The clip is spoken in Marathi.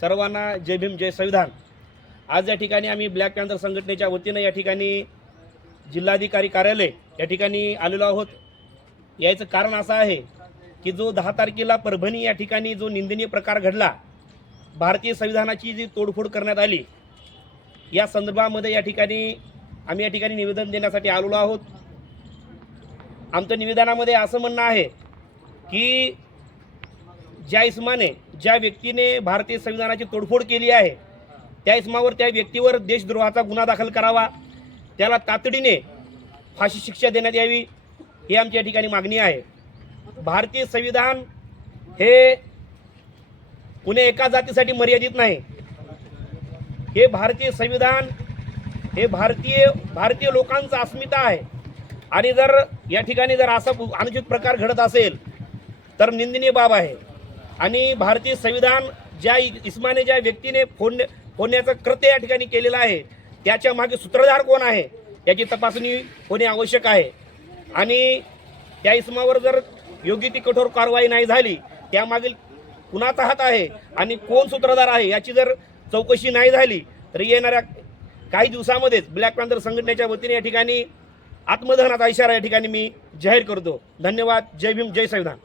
सर्वांना जय भीम जय संविधान. आज या ठिकाणी आम्ही ब्लॅक पॅन्थर संघटनेच्या वतीनं या ठिकाणी जिल्हाधिकारी कार्यालय या ठिकाणी आलेलो आहोत. याचं कारण असं आहे की जो दहा तारखेला परभणी या ठिकाणी जो निंदनीय प्रकार घडला भारतीय संविधानाची जी तोडफोड करण्यात आली या संदर्भामध्ये या ठिकाणी आम्ही या ठिकाणी निवेदन देण्यासाठी आलेलो आहोत. आमचं निवेदनामध्ये असं म्हणणं आहे की ज्या इसमाने ज्या व्यक्तीने भारतीय संविधानाची तोडफोड केली आहे त्या इसमावर त्या व्यक्तीवर देशद्रोहाचा गुन्हा दाखल करावा. त्याला तातडीने फाशी शिक्षा देण्यात यावी ही आमची या ठिकाणी मागणी आहे. भारतीय संविधान हे कुणी एका जातीसाठी मर्यादित नाही. हे भारतीय संविधान हे भारतीय भारतीय लोकांचं अस्मिता आहे. आणि जर या ठिकाणी जर असा अनुचित प्रकार घडत असेल तर निंदनीय बाब आहे. आणि भारतीय संविधान ज्या इस्माने ज्या व्यक्तीने फोडणे फोडण्याचं कृत्य या ठिकाणी केलेलं आहे त्याच्यामागे सूत्रधार कोण आहे याची तपासणी होणे आवश्यक आहे. आणि त्या इस्मावर जर योग्य ती कठोर कारवाई नाही झाली त्यामागील कुणाचा हात आहे आणि कोण सूत्रधार आहे याची जर चौकशी नाही झाली तर येणाऱ्या काही दिवसामध्येच ब्लॅक पॅन्थर संघटनेच्या वतीने या ठिकाणी आत्मदहनाचा इशारा या ठिकाणी मी जाहीर करतो. धन्यवाद. जय भीम. जय संविधान.